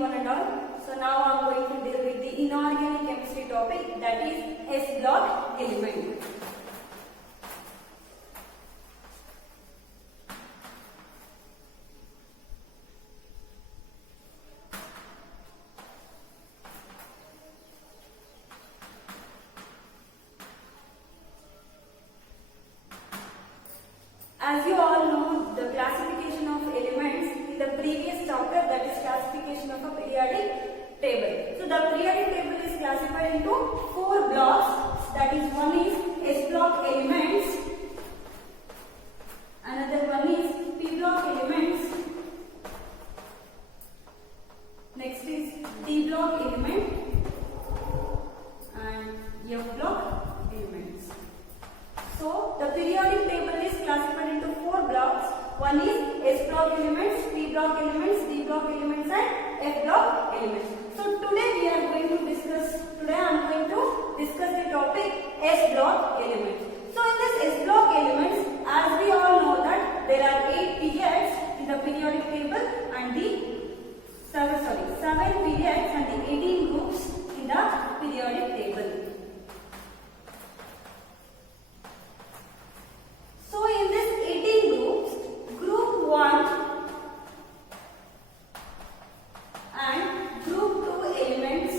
one and all. So now I am going to deal with the inorganic chemistry topic, that is S block element. As you all know, the classification of elements in the previous chapter, that is classification of a periodic table. So the periodic table is classified into 4 blocks, that is one is S block elements, another one is P block elements, next is D block element and F block elements. So the periodic table is classified into 4 blocks. One is S block elements, P block elements, D block elements and F block elements. So today I am going to discuss the topic S block elements. So in this S block elements, as we all know that there are 8 periods in the periodic table and the 7 periods and the 18 groups in the periodic table. So in this 18 groups, group 1 and group 2 elements,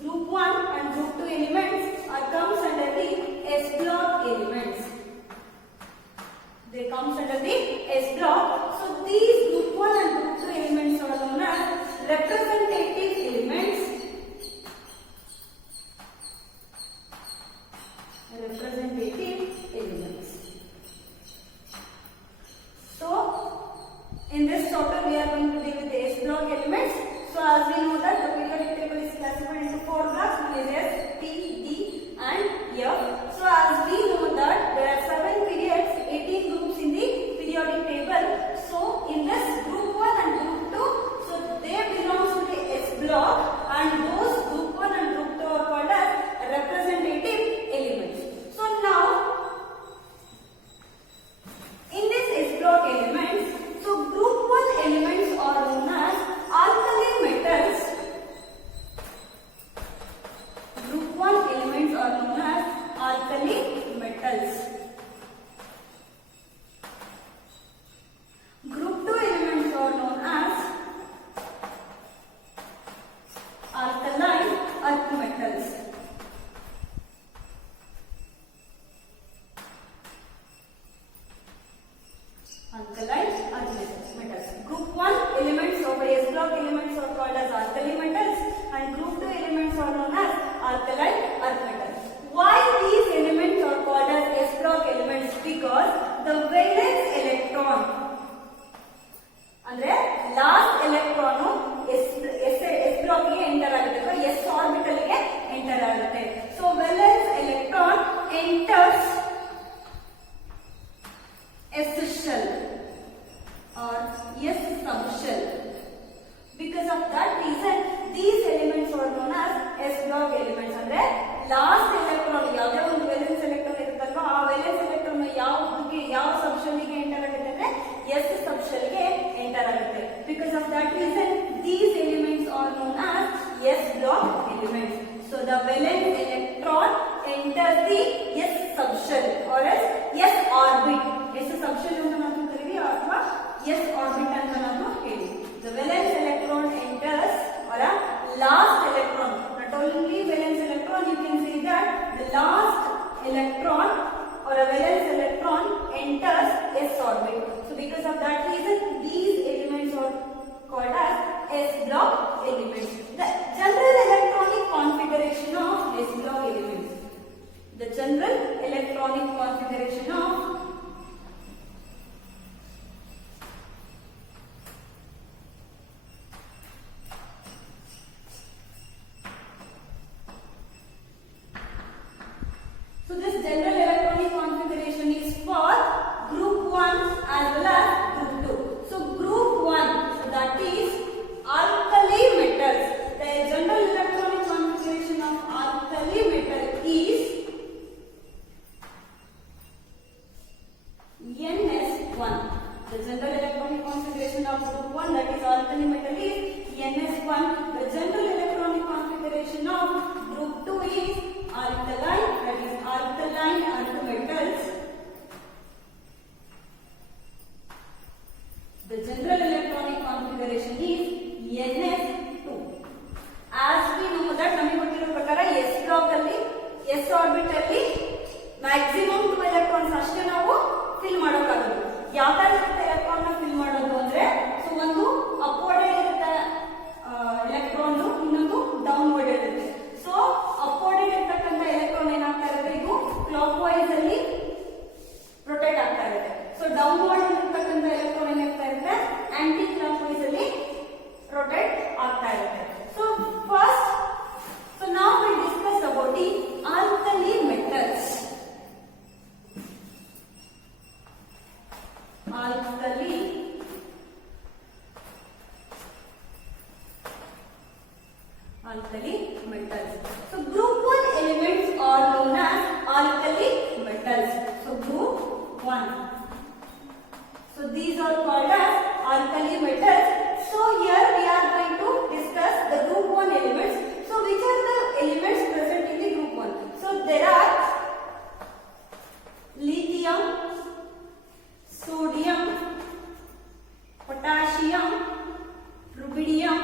group 1 and group 2 elements comes under the S block elements. They comes under the S block. So these group 1 and group 2 elements are known as representative elements. So in this chapter we are going to deal with the S block elements. So as we know that the periodic table is classified into 4 blocks, one is S, P, D and F. So as we know that there are 7 periods, 18 groups in the periodic table. So in this group 1 and group 2, so they belong to the S block and those group 1 and group 2 are called as representative elements. So now in this S block elements, so group 1 elements are known as alkali metals. Group 1 elements are known as alkali metals. Group 2 elements are known as alkaline earth metals. Alkaline earth metals. Group 1 elements of S block elements are called as alkali metals and group 2 elements are known as alkaline earth metals. Why these elements are called as S block elements? Because the valence electron ಅಂದ್ರೆ last electron S block ಗೆ enter ಆಗುತ್ತೆ ಅಥವಾ S orbital ಗೆ enter ಆಗುತ್ತೆ. So valence electron enters S shell or S subshell. Because of that reason, these elements are known as S block elements. ಅಂದ್ರೆ last electron ಯಾವುದೇ ಒಂದು valence electron ಇರುತ್ತಲ್ವಾ, ಆ ವೇಲೆನ್ಸ್ ಎಲೆಕ್ಟ್ರಾನ್ ಯಾವ ಸಬ್ಶೆಲ್ ಗೆ enter ಆಗುತ್ತೆ ಅಂದ್ರೆ S subshell ಗೆ ಎಂಟರ್ ಆಗುತ್ತೆ. Because of that reason, these elements are known as S block elements. So the valence electron enters the S subshell or else S orbit. S subshell ಅಂತ ನಾವು ಕರೀತೀವಿ ಅಥವಾ S orbit ಅಂತ ನಾವು ಹೇಳಿ. The valence electron enters or a last electron. Not only valence electron, you can see that the last electron or a valence electron enters S orbit. So because of that reason, these elements are called as S block elements. The general electronic configuration of S block elements. The general electronic configuration of this general alkali metal is NS1. The general electronic configuration of group 2 is alkaline, that is alkaline earth metals. The general electronic configuration is NS2. As we know that ನಮಗೆ ಗೊತ್ತಿರೋ ಪ್ರಕಾರ s block ಅಲ್ಲಿ s orbit ಅಲ್ಲಿ maximum 2 electrons ಅಷ್ಟೇ ನಾವು fill ಮಾಡೋಕ್ಕಾಗೋದು. ಯಾವ ತರ ಇರುತ್ತೆ ಎಲೆಕ್ಟ್ರಾನ್ ನ ಫಿಲ್ ಮಾಡೋದು ಅಂದ್ರೆ, ಸೊ ಒಂದು ಅಪ್ವರ್ಡ್ ಇರುತ್ತೆ ಎಲೆಕ್ಟ್ರಾನ್, ಇನ್ನೊಂದು ಡೌನ್ವರ್ಡ್ ಇರುತ್ತೆ. ಸೊ ಅಪ್ವರ್ಡ್ ಇರತಕ್ಕಂತ ಎಲೆಕ್ಟ್ರಾನ್ ಏನಾಗ್ತಾ ಇರುತ್ತೆ, ಇದು ಕ್ಲಾಕ್ ವೈಸ್ ಅಲ್ಲಿ ರೊಟೇಟ್ ಆಗ್ತಾ ಇರುತ್ತೆ. ಸೊ ಡೌನ್ವರ್ಡ್ ಇರತಕ್ಕಂತ ಎಲೆಕ್ಟ್ರಾನ್ ಏನಾಗ್ತಾ ಇರುತ್ತೆ, ಆಂಟಿ ಕ್ಲಾಕ್ ವೈಸ್ ಅಲ್ಲಿ ರೊಟೇಟ್ ಆಗ್ತಾ ಇರುತ್ತೆ. So first, so now we discuss about the alkali metals. Alkali metals. So group 1 elements are known as alkali metals. So group 1. So these are called as alkali metals. So here we are going to discuss the group 1 elements. So which are the elements present in the group 1? So there are lithium, sodium, potassium, rubidium,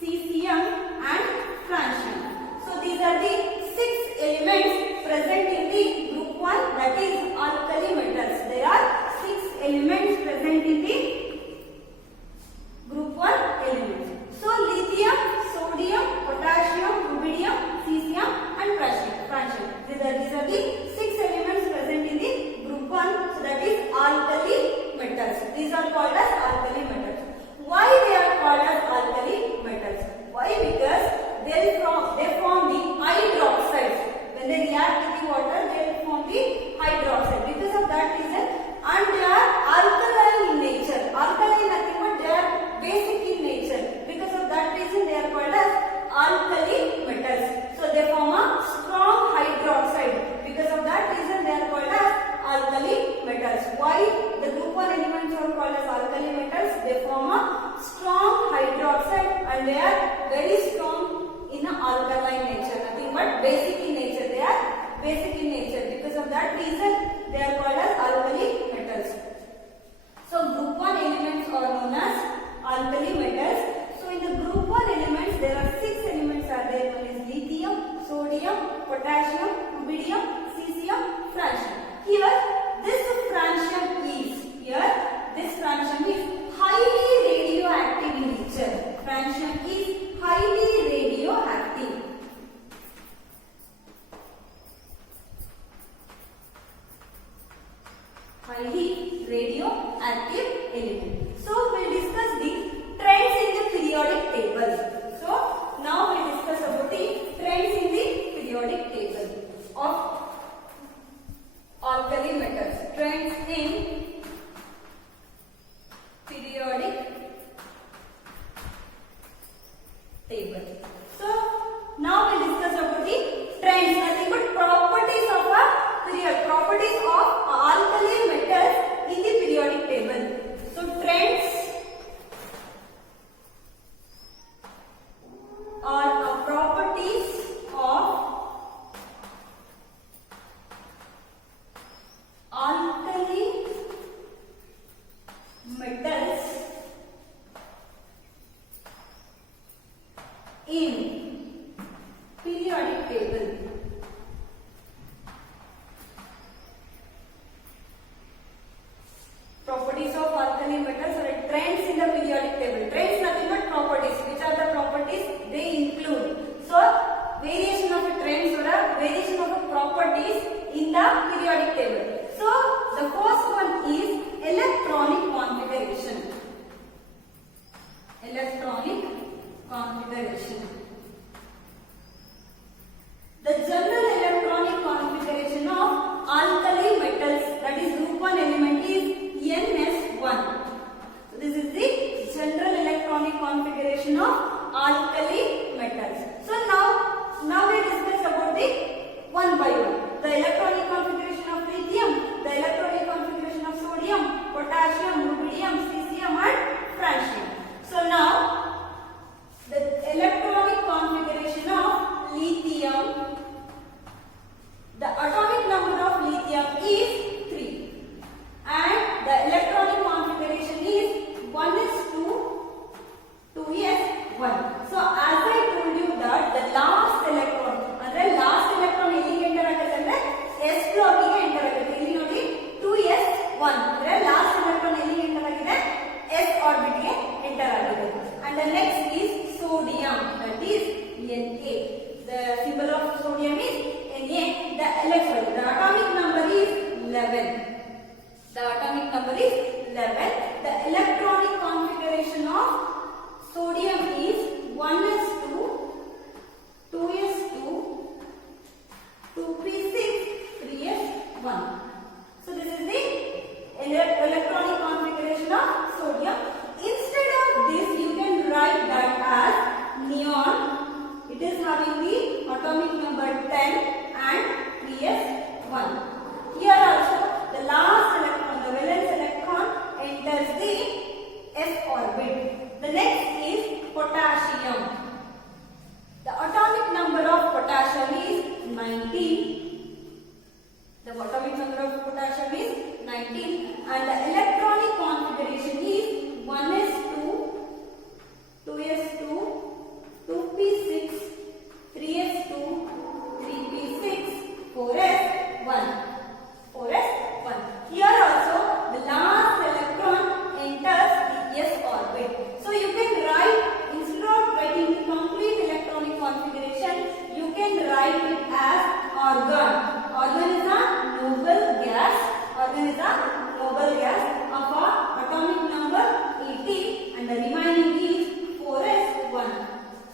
cesium and francium. So these are the 6 elements present in the group 1, that is alkali metals. There are 6 elements present in the group 1 elements. So lithium, sodium, potassium, rubidium, cesium and francium. These are the 6 elements present in the group 1, so that is alkali metals. These are called as alkali metals. Why they are called as alkali metals? Why? Because they form the hydroxides. When they react with the water, they will form the hydroxide. Because of that reason, and they are alkaline in nature. Alkaline nothing but they are basic in nature. Because of that reason, they are called as alkali metals. So they form a strong hydroxide. Because of that reason, they are called as alkali metals. Why the group 1 elements are called as alkali metals? They form a strong hydroxide and they are very strong in an alkaline nature. Nothing but basic in nature. They are basic in nature. Because of that reason, they are called as alkali metals. So group 1 elements are known as alkali metals. So in the group 1 elements, there are 6 elements are there. One is lithium, sodium, potassium, rubidium, cesium, francium. Here this francium is highly radioactive in nature. Francium is highly radioactive. Highly radioactive element. So we'll discuss the trends in the periodic table. So now we'll discuss about the trends in the periodic table of alkali metals. Trends in periodic table. So now we discuss about the trends, nothing but properties of a period, properties of alkali metals in the periodic table. So trends are properties of alkali metals in periodic table. Properties of alkali metals or trends in the periodic table. Trends nothing but properties. Which are the properties? They include. So variation of a trends or a variation of a properties in the periodic table. So the first one is electronic configuration. Electronic configuration. The general electronic configuration of alkali metals, that is group 1 element, is NS1. So this is the general electronic configuration of alkali metals. So now we discuss about the one by one. The electronic configuration of lithium, the electronic configuration of sodium, potassium, rubidium, cesium and francium. So orbit. The next is potassium. The atomic number of potassium is 19. The atomic number of potassium is 19 and the electronic configuration is 1s2, 2s2, 2p6, 3s2, 3p6, 4s1. 4s1. Here also the last electron enters the s orbit. So you can write, instead of writing the complete electronic configuration, you can write it as argon. Argon is a noble gas. Argon is a noble gas of a atomic number 18 and the remaining is 4s1.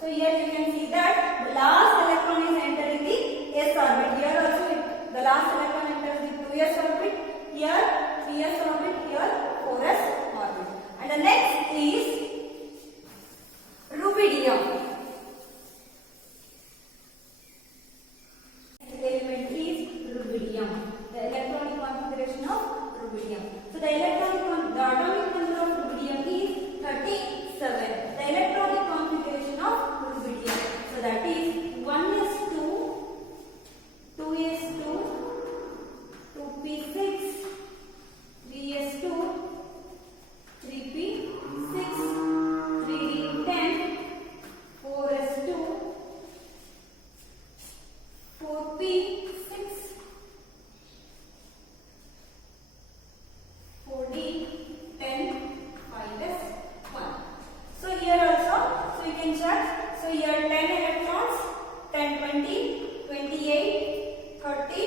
So here you can see that the last electron is entering the s orbit. Here also the last electron enters the 2s orbit. Here 3s orbit. Here 4s orbit. And the next is rubidium. The element is rubidium. The electronic configuration of rubidium. So the atomic number of rubidium is 37. The electronic configuration of rubidium. So that is 1s2, 2s2, 2p6, 3s2, 3p6, 3d10, 4s2, 4p6, 4d10, 5s1. So here also, so you can check. So here 10 electrons, 10, 20, 28, 30,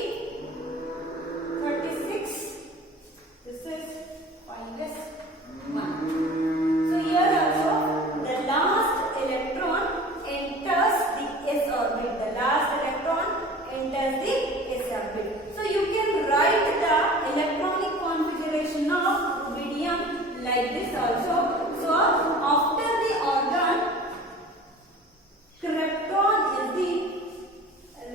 36. This is 5s1. So here also the last electron enters the s orbit. The last electron enters the s orbit. So you can write the electronic configuration of rubidium like this also. So after the argon, krypton is the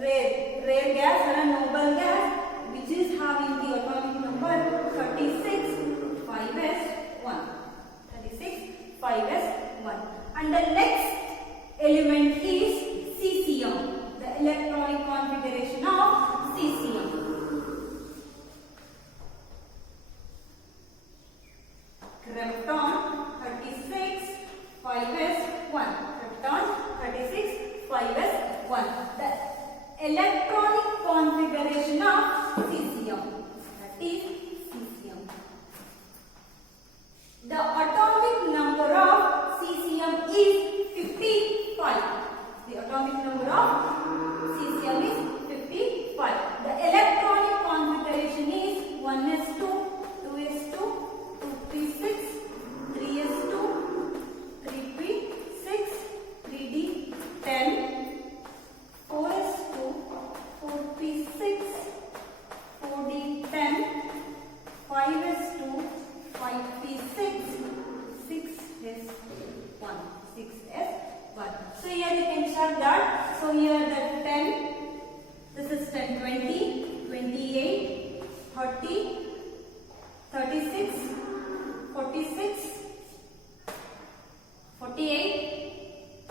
rare gas or a noble gas which is having the atomic number 36, 5s1. 36, 5s1. And the next element is cesium. The electronic configuration of cesium. Krypton 36, 5s1. Krypton 36, 5s1. The electronic configuration of cesium. That is cesium. The atomic number of cesium is 55. The atomic number of cesium is 55. The electronic configuration is 1s2, 2s2, 2p6, 3s2, 3p6, 3d10, 4s2, 4p6, 4d10, 5s2, 5p6, 6s1, 6s1. So here you can check that. So here the 10, this is 10, 20, 28, 30, 36, 46, 48,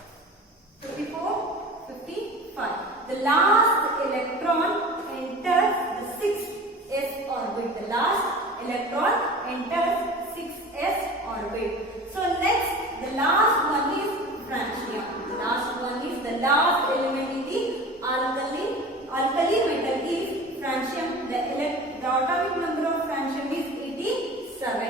54, 55. The last electron enters the 6s orbit. The last electron enters 6s orbit. So next, the last one is francium. The last one is the last element in the alkali metal is francium. The atomic number of francium is 87.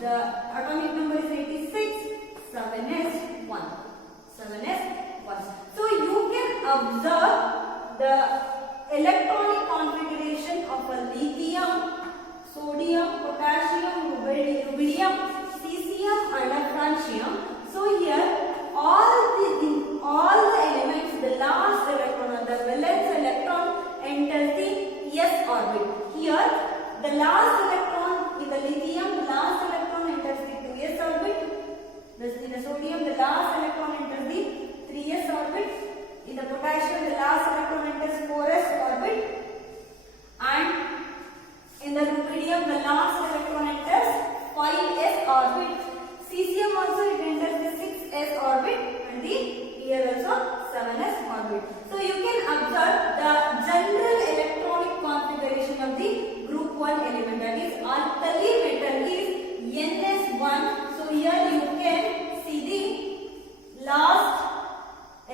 the atomic number is 86, 7s1. 7s1. So you can observe the electronic configuration of a lithium, sodium, potassium, rubidium, cesium and a francium. So here all the elements, the last electron or the valence electron enters the s orbit. Here the last electron in the lithium, the last electron enters the 2s orbit. In the sodium, the last electron enters the 3s orbit. In the potassium, the last electron enters 4s orbit. And in the rubidium, the last electron enters 5s orbit. Cesium also it enters the 6s orbit, and the here also 7s orbit. So you can observe the general electronic configuration of the group 1 element, that is alkali metal is ns1. So here you can see the last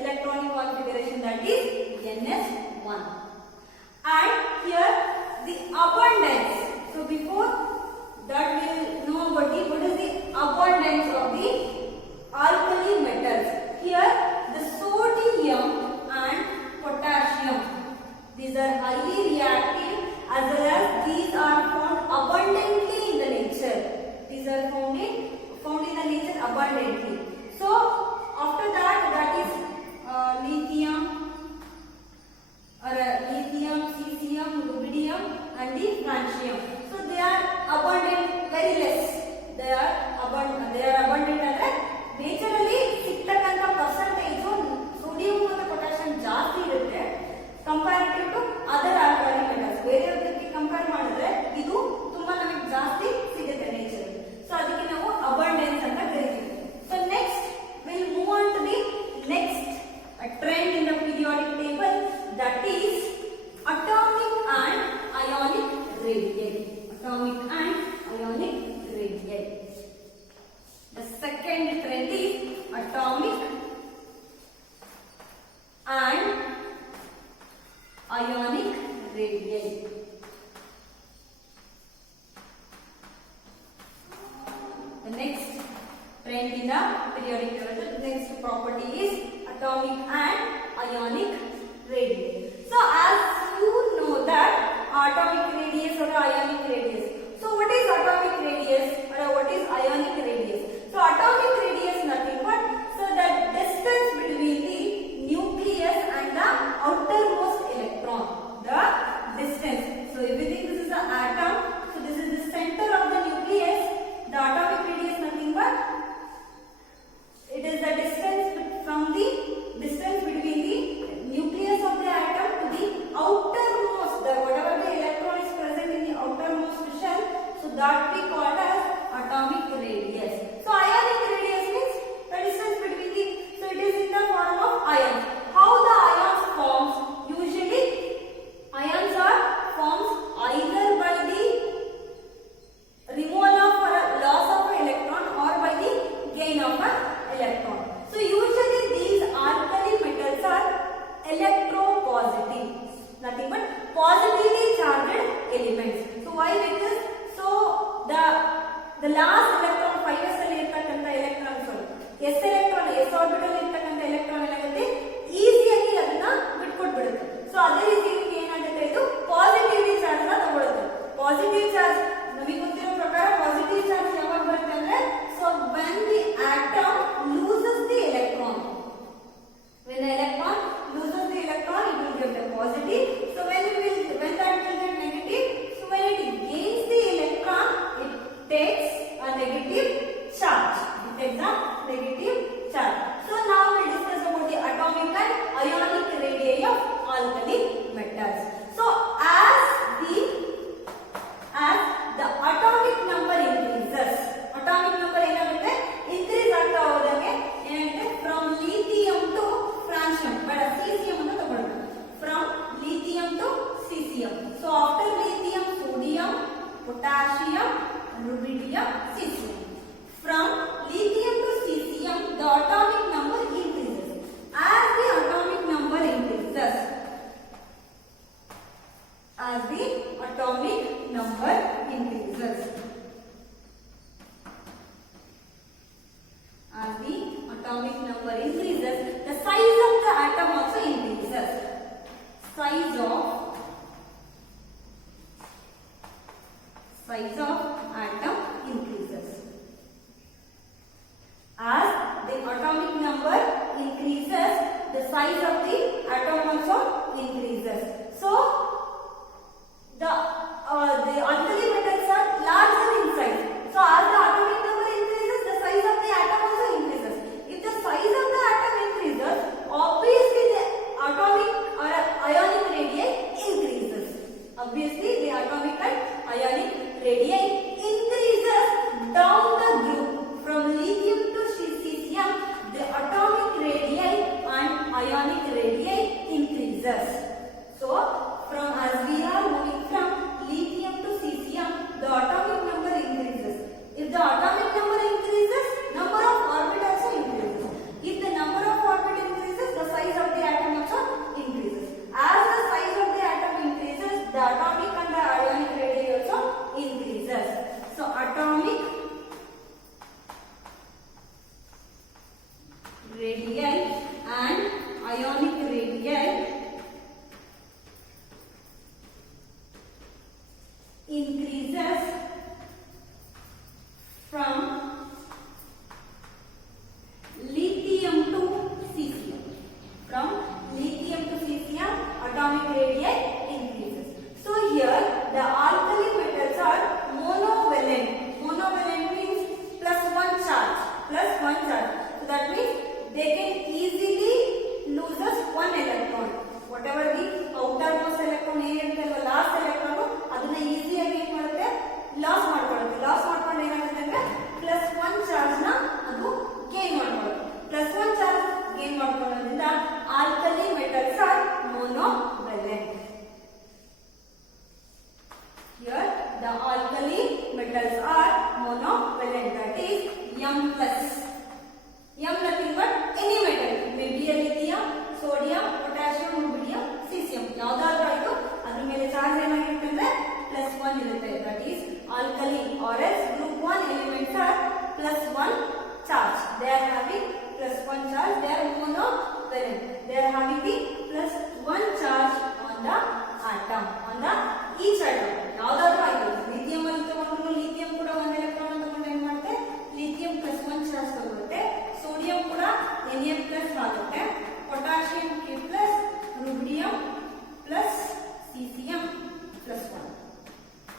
electronic configuration, that is ns1. And here the abundance. So before that we will know about what is the abundance of the alkali metals. Here the sodium and potassium, these are highly reactive, as well as these are found abundantly in the nature. These are found in the nature abundantly. So after that is lithium, cesium, rubidium and the francium. So they are abundant, very less. They are abundant ಅಂದ್ರೆ ನೇಚರಲ್ಲಿ ಸಿಗ್ತಕ್ಕಂಥ percentage sodium ಮತ್ತು potassium ಜಾಸ್ತಿ ಇರುತ್ತೆ comparative to other alkali metals. ಬೇರೆಯವರಿಗೆ compare ಮಾಡಿದ್ರೆ ಇದು ತುಂಬಾ ನಮಗೆ ಜಾಸ್ತಿ ಸಿಗುತ್ತೆ ನೇಚರ್. ಸೊ ಅದಕ್ಕೆ ನಾವು ಅಬಂಡೆನ್ಸ್ ಅಂತ ಕರಿತೀವಿ. So next will move on to the next trend in the periodic table, that is atomic and ionic radii. Atomic and ionic radii. The second trend is atomic and ionic radii. The next trend in the periodic table, the next property is atomic and ionic radii. So as you know that atomic radius or ionic radius. So what is atomic radius or what is ionic radius? So atomic radius nothing but the distance between the nucleus and the outermost electron. The distance. So if you think this is the atom, so this is the center of the nucleus. The atomic radius nothing but it is the distance from the distance between the nucleus of the atom to the outer they can easily loses one electron. Whatever the outermost electron ಏನಿರುತ್ತೆ ಅಲ್ವಾ last electron ಅದನ್ನ ಈಸಿಯಾಗಿ ಏನ್ ಮಾಡುತ್ತೆ loss ಮಾಡ್ಕೊಳ್ಳುತ್ತೆ. Loss ಮಾಡ್ಕೊಂಡು ಏನಾಗುತ್ತೆ ಅಂದ್ರೆ +1 charge ನ ಅದು ಗೇನ್ ಮಾಡ್ಕೊಳ್ಳುತ್ತೆ. +1 ಚಾರ್ಜ್ ಗೇನ್ ಮಾಡ್ಕೊಳ್ಳೋದ್ರಿಂದ alkali metals are monovalent. Here the alkali metals are monovalent, that is M plus. M nothing but any metal, maybe a lithium, sodium, potassium, rubidium, cesium. ಯಾವ್ದಾದ್ರು ಆಯ್ತು ಅದ್ರ ಮೇಲೆ ಚಾರ್ಜ್ ಏನಾಗಿರುತ್ತೆ ಅಂದ್ರೆ +1 ಇರುತ್ತೆ. that is alkali or else group 1 elements are +1 charge. They are having +1 charge. They are monovalent. They are having the +1 charge on the atom, on the each atom. ಯಾವ್ದಾದ್ರು ಆಯ್ತು lithium ಅಲ್ಲಿ ತಗೊಂಡ್ರು ಲಿಥಿಯಂ ಕೂಡ 1 electron ತಗೊಂಡು ಏನ್ ಮಾಡುತ್ತೆ lithium +1 charge ತಗೊಳುತ್ತೆ. Sodium ಕೂಡ Na+ ಆಗುತ್ತೆ. ಪೊಟ್ಯಾಷಿಯಂ K+, ರುಬಿಡಿಯಂ ಪ್ಲಸ್ cesium +1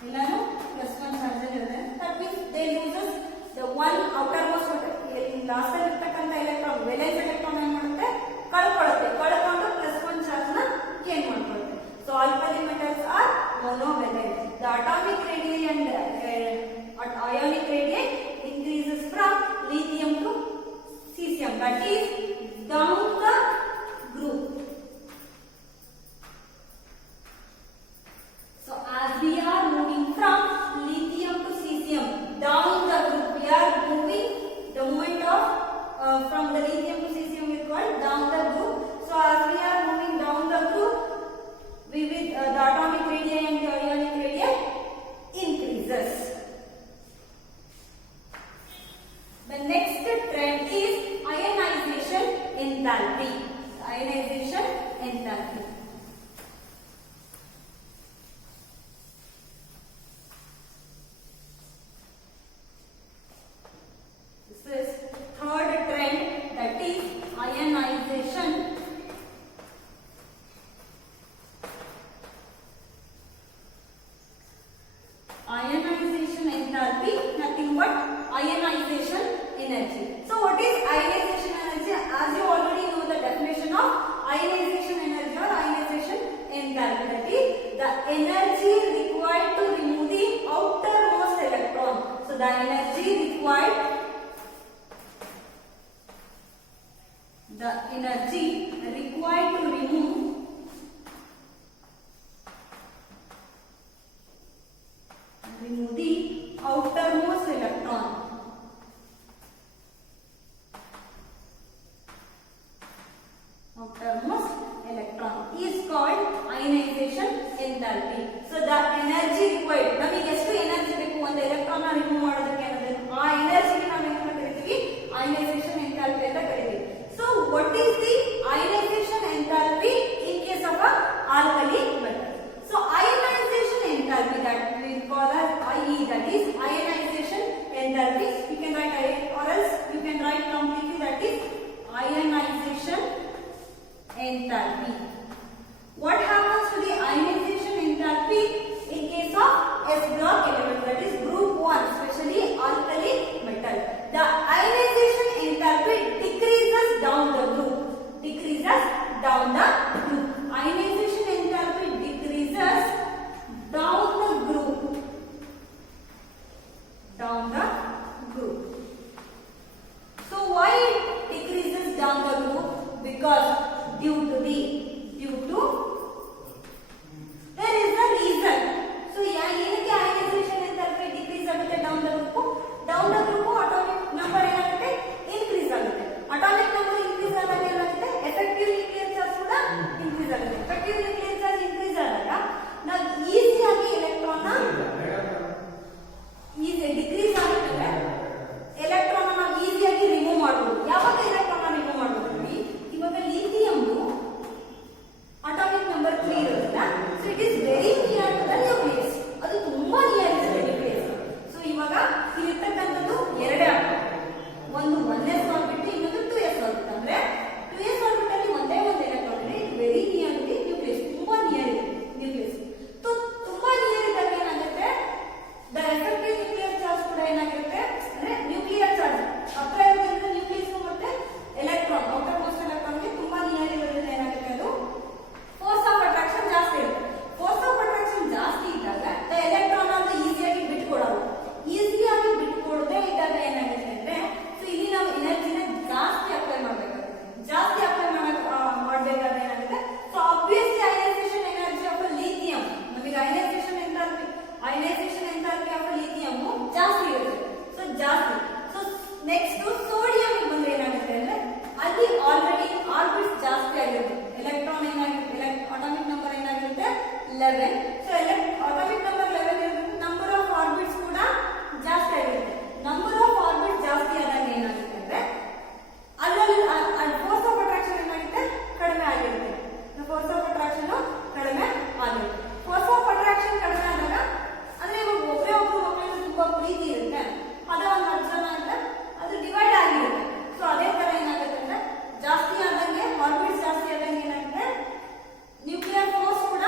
ಎಲ್ಲಾನು +1 ಚಾರ್ಜ್ ಇರುತ್ತೆ. That means they uses the one outermost last ಅಲ್ಲಿ ಇರ್ತಕ್ಕಂಥ ಎಲೆಕ್ಟ್ರಾನ್ ವೇಲೆನ್ಸ್ ಎಲೆಕ್ಟ್ರಾನ್ ಏನ್ ಮಾಡುತ್ತೆ ಕಳ್ಕೊಳ್ಳುತ್ತೆ. ಕಳ್ಕೊಂಡು +1 ಚಾರ್ಜ್ ನ gain ಮಾಡ್ಕೊಳ್ಳುತ್ತೆ. So alkali metals are monovalent. The atomic radii and ionic radii increases from lithium to cesium, that is down the group. So as we are moving from lithium to cesium down the group, we are moving the movement of from the lithium to cesium is called down the group. So as we are moving down the group, we will the atomic radii and the ionic radii increases. The next trend is ionization enthalpy. Ionization enthalpy. This is third trend, that is ionization. Ionization enthalpy, nothing but ionization energy. So what is ionization energy? As you already know the definition of ionization energy or ionization enthalpy, that is the energy required to remove the outermost electron. So the energy required to remove the outermost electron. Outermost electron is called ionization enthalpy. So the energy required, ನಮಗೆ ಎಷ್ಟು energy ಬೇಕು ಒಂದು electron remove ಮಾಡೋದಕ್ಕೆ ಅನ್ನೋದು ಆ ಎನರ್ಜಿಗೆ ನಾವು ಏನು ಕರಿತೀವಿ ionization enthalpy ಅಂತ ಕರಿತೀವಿ. So what is the next sodium ಬಂದ್ರೆ ಏನಾಗುತ್ತೆ ಅಂದ್ರೆ ಅಲ್ಲಿ ಆಲ್ರೆಡಿ ಆರ್ಬಿಟ್ಸ್ ಜಾಸ್ತಿ ಆಗಿರುತ್ತೆ. ಎಲೆಕ್ಟ್ರಾನ್ ಏನಾಗಿರುತ್ತೆ, ಅಟಾಮಿಕ್ ನಂಬರ್ ಏನಾಗಿರುತ್ತೆ 11. ಸೊ ಅಟಾಮಿಕ್ ನಂಬರ್ 11 ಇರುತ್ತೆ, ನಂಬರ್ ಆಫ್ ಆರ್ಬಿಟ್ಸ್ ಕೂಡ ಜಾಸ್ತಿ ಆಗಿರುತ್ತೆ. ನಂಬರ್ ಆಫ್ ಆರ್ಬಿಟ್ಸ್ ಜಾಸ್ತಿ ಆದಾಗ ಏನಾಗುತ್ತೆ ಅಂದ್ರೆ ಅಲ್ಲಲ್ಲಿ ಫೋರ್ಸ್ ಆಫ್ ಅಟ್ರಾಕ್ಷನ್ ಏನಾಗುತ್ತೆ ಕಡಿಮೆ ಆಗಿರುತ್ತೆ. ಫೋರ್ಸ್ ಆಫ್ ಅಟ್ರಾಕ್ಷನ್ ಕಡಿಮೆ ಆಗಿರುತ್ತೆ. ಫೋರ್ಸ್ ಆಫ್ ಅಟ್ರಾಕ್ಷನ್ ಕಡಿಮೆ ಆದಾಗ ಅಂದ್ರೆ ಇವಾಗ ಒಬ್ಬರೇ ಒಬ್ಬರು ಮಕ್ಕಳಿಗೆ ತುಂಬಾ ಪ್ರೀತಿ ಇರುತ್ತೆ, ಅದೇ ಒಂದು 10 ಜನ ಇದ್ರೆ ಅದು ಡಿವೈಡ್ ಆಗಿರುತ್ತೆ. ಸೊ ಅದೇ ತರ ಏನಾಗುತ್ತೆ ಅಂದ್ರೆ ಜಾಸ್ತಿ ಆದಂಗೆ ಆರ್ಬಿಟ್ಸ್ ಜಾಸ್ತಿ ಆದಂಗೆ ಏನಾಗುತ್ತೆ ನ್ಯೂಕ್ಲಿಯರ್ ಫೋರ್ಸ್ ಕೂಡ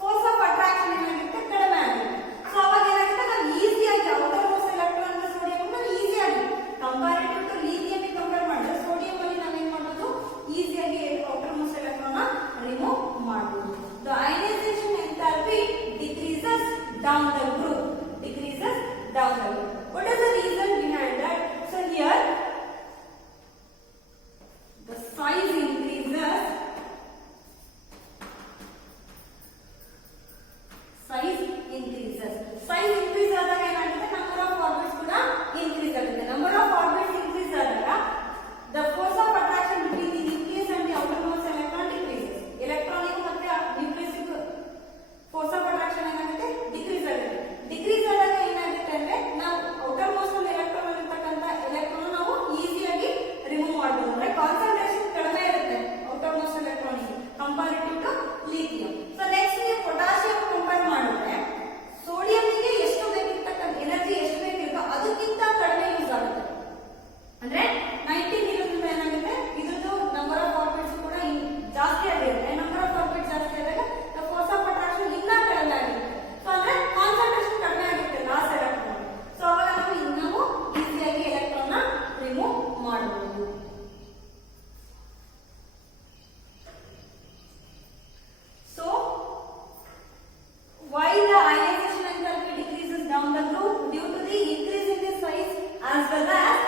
ಫೋರ್ಸ್ ಆಫ್ ಅಟ್ರಾಕ್ಷನ್ ಏನಾಗುತ್ತೆ ಕಡಿಮೆ ಆಗುತ್ತೆ. ಸೊ ಅವಾಗ ಏನಾಗುತ್ತೆ ನಾವು ಈಸಿಯಾಗಿ ಔಟರ್ ಮೋಸ್ಟ್ ಎಲೆಕ್ಟ್ರಾನ್ ಅಂದ್ರೆ ಸೋಡಿಯಂ ನಾವು ಈಸಿಯಾಗಿ ಕಂಪ್ಯಾರಿಟಿವ್ ಟು ಲಿಥಿಯಂ ಕಂಪೇರ್ ಮಾಡಿದ್ರೆ ಸೋಡಿಯಂ ಅಲ್ಲಿ ನಾವೇನ್ ಮಾಡೋದು ಈಸಿಯಾಗಿ ಔಟರ್ ಮೋಸ್ಟ್ ಎಲೆಕ್ಟ್ರಾನ್ ರಿಮೂವ್ ಮಾಡಬಹುದು. The ionisation enthalpy decreases down the group, decreases down the group. What is the reason behind that? So here the size increases, size increases. Size increase ಆದಾಗ ಏನಾಗುತ್ತೆ number of orbits ಕೂಡ increase ಆಗುತ್ತೆ. Number of orbits increase ಆದಾಗ the force of attraction between the nucleus and the outermost electron decreases. Electronic ಮತ್ತೆ nucleus force of attraction ಏನಾಗುತ್ತೆ decrease ಆಗುತ್ತೆ. Decrease ಆದಾಗ ಏನಾಗುತ್ತೆ ಅಂದ್ರೆ ನಾವು ಔಟರ್ ಮೋಸ್ಟ್ ಎಲೆಕ್ಟ್ರಾನ್ ಇರ್ತಕ್ಕಂಥ ಎಲೆಕ್ಟ್ರಾನ್ ನಾವು ಈಸಿಯಾಗಿ ರಿಮೂವ್ ಮಾಡಬಹುದು. ಅಂದ್ರೆ ಕಾನ್ಸಂಟ್ರೇಷನ್ ಕಡಿಮೆ ಇರುತ್ತೆ outermost electron comparative to lithium. So next ನೀವು ಪೊಟ್ಯಾಷಿಯಂ ಕಂಪೇರ್ ಮಾಡಿದ್ರೆ ಸೋಡಿಯಂಗೆ ಎಷ್ಟು ಬೇಕಿರ್ತಕ್ಕಂಥ ಎನರ್ಜಿ ಎಷ್ಟು ಬೇಕಿರುತ್ತೋ ಅದಕ್ಕಿಂತ ಕಡಿಮೆ ಯೂಸ್ ಆಗುತ್ತೆ. ಅಂದ್ರೆ 19 ಇರೋದ್ರಿಂದ ಏನಾಗುತ್ತೆ ಇದ್ರದ್ದು ನಂಬರ್ ಆಫ್ ಆರ್ಬಿಟ್ಸ್ ಕೂಡ ಜಾಸ್ತಿ ಆಗಿರುತ್ತೆ. ನಂಬರ್ ಆಫ್ ಆರ್ಬಿಟ್ಸ್ ಜಾಸ್ತಿ ಆದಾಗ ಫೋರ್ಸ್ ಆಫ್ ಅಟ್ರಾಕ್ಷನ್ ಇನ್ನೂ ಕಡಿಮೆ ಆಗಿರುತ್ತೆ. ಸೊ ಅಂದ್ರೆ ಕಾನ್ಸಂಟ್ರೇಷನ್ ಕಡಿಮೆ ಆಗುತ್ತೆ ಲಾಸ್ಟ್ ಎಲೆಕ್ಟ್ರಾನ್. ಸೊ ಅವಾಗ ನಾವು ಇನ್ನೂ ಈಸಿಯಾಗಿ ಎಲೆಕ್ಟ್ರಾನ್ ರಿಮೂವ್ ಮಾಡಬಹುದು. So why the ionization enthalpy decreases down the group? Due to the increase in the size as well as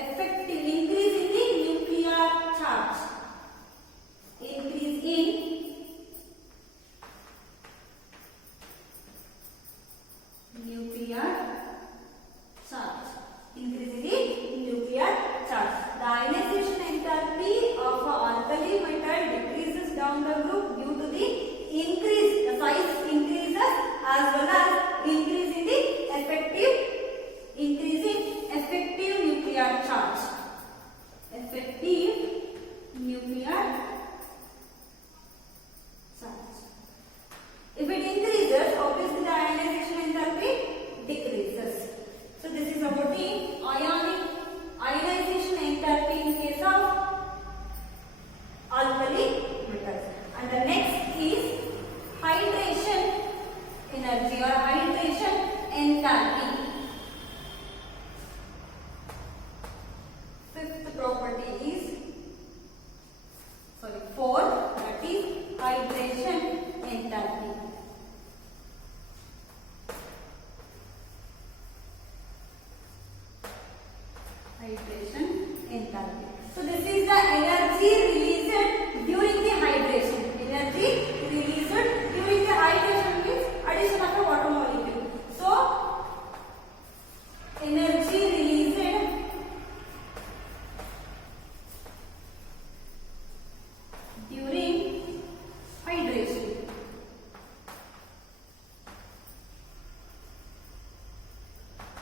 effective increase in the nuclear charge. Increase in nuclear charge. Increase in the nuclear charge. The ionization enthalpy of alkali metal decreases down the group due to the increase. The size increases as well as increase in the effective nuclear charge. Effective nuclear charge. If it increases, obviously the ionization enthalpy decreases. So this is about the ionization enthalpy in case of alkali metals. And the next is hydration energy or hydration enthalpy. Fourth, that is hydration enthalpy. Hydration enthalpy. So this is the energy released during the hydration. Energy released during the hydration means addition of a water molecule. So energy released during hydration.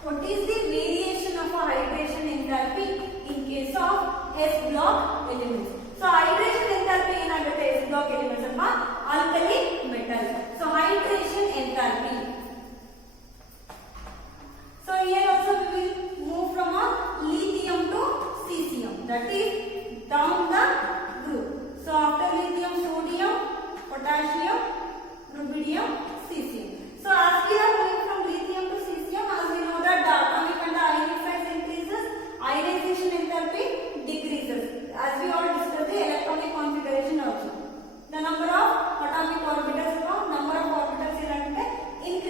What is the variation of a hydration enthalpy in case of S block elements? So hydration enthalpy ಏನಾಗುತ್ತೆ S block elements ಅಲ್ವಾ alkali metal. So hydration enthalpy. So here also we will move from a lithium to cesium, that is down the group. So after lithium, sodium, potassium, rubidium, cesium. So as we are moving from lithium to cesium, as we know that the atomic and the ionic size increases, ionization enthalpy decreases. As we all discussed the electronic configuration also. The number of atomic orbitals, number of orbitals increase.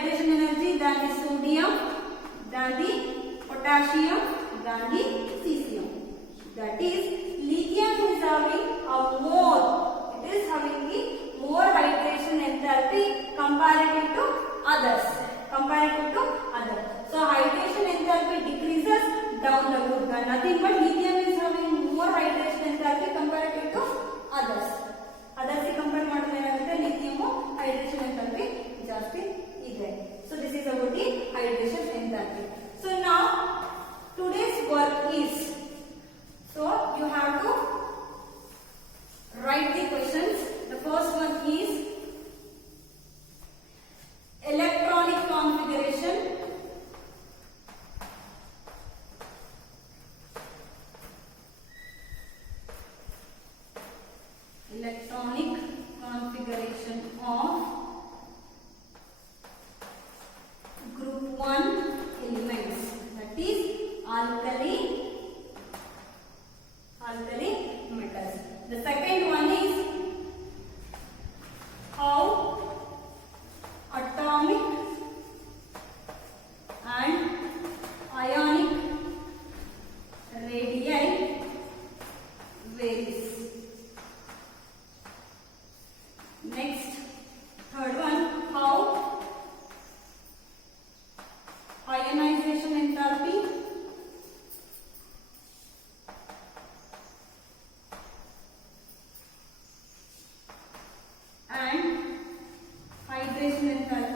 hydration energy than the sodium, than the potassium, than the cesium. That is, lithium is having a more, it is having the more hydration enthalpy comparative to others. So hydration enthalpy decreases down the road. Nothing but lithium is having more hydration enthalpy comparative to others. Others compare ಮಾಡಿದ್ರೆ ಏನಾಗುತ್ತೆ, lithium hydration enthalpy ಜಾಸ್ತಿ ಇದೆ. So this is about the hydration enthalpy. So now today's work is, so you have to write the questions. The first one is electronic configuration. Electronic configuration of group 1 elements, that is alkali metals. The second one is how atomic and ionic radii varies. Next, third one, how ionization enthalpy and hydration enthalpy